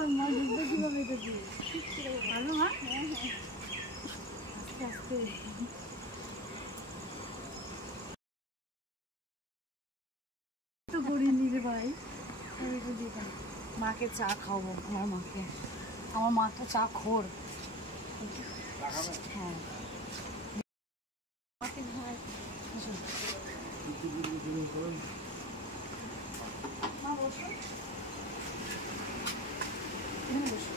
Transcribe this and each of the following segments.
মা ঢুকবে কিভাবে এটা দিয়ে? ভালো মা? হ্যাঁ হ্যাঁ, আস্তে আস্তে। তো করিনি রে ভাই, আমি এটা দিয়ে মাকে চা খাওয়াবো। আমার মাকে, আমার মা তো চা খোর। হ্যাঁ মাকে ভাই মা বসো, এখানে বসো।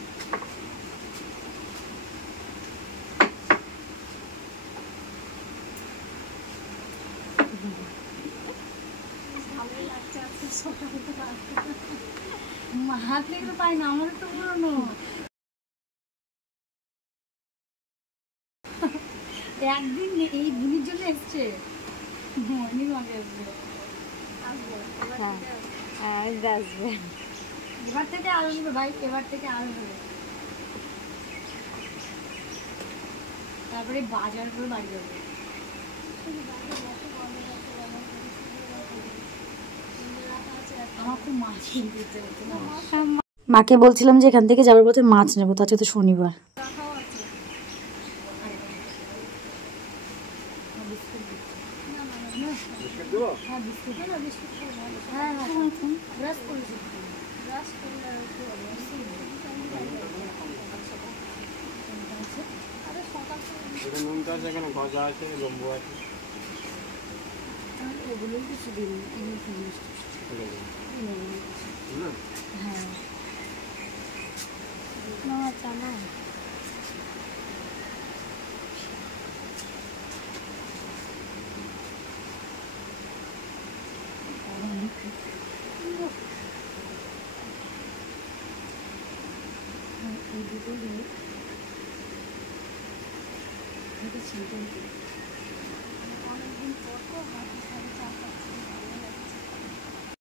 ভালোই লাগছে আজকে সকালটা। হাত লেগে পাই না, আমাদের তো পুরোনো। একদিন এই দিনের জন্য এসছে, অনেক আগে আসবে। আসবে এবার থেকে আসবে ভাই, এবার থেকে আসবে। তারপরে বাজার করে বাড়ি যাবে। আমার খুব মাছ কিনতে ইচ্ছে করছে না। মাকে বলছিলাম যে এখান থেকে যাবার পথে মাছ নেবো, তার তো শনিবার।